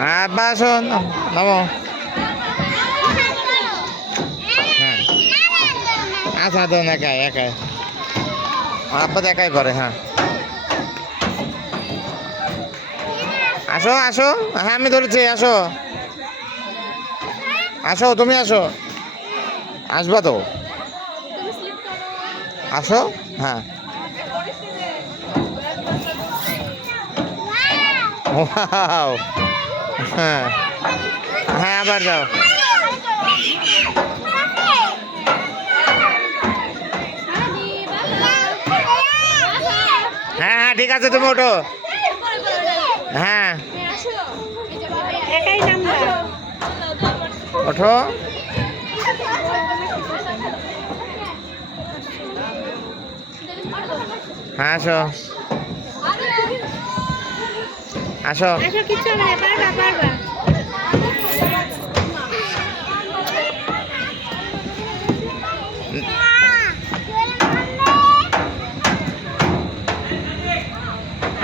হ্যাঁ আব্বা আসো নামো। হ্যাঁ আচ্ছা দেন একাই একাই আব্বা তো একাই করে। হ্যাঁ আসো আসো। হ্যাঁ আমি ধরেছি আসো আসো তুমি আসো আসবা তো আসো। হ্যাঁ ওয়াও হ্যাঁ হ্যাঁ আবার যাও। হ্যাঁ হ্যাঁ ঠিক আছে তুমি ওঠো। হ্যাঁ ওঠো। হ্যাঁ আসো আসো। কিছু হবে না, পারবা পারবা।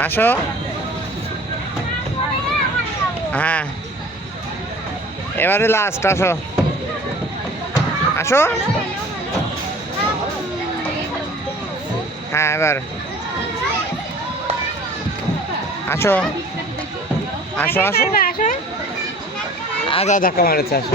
আসো। হ্যাঁ এবারে লাস্ট আসো আসো। হ্যাঁ এবার আসো আসো আসো। আসো। আচ্ছা ধাক্কা মারেছে আসো।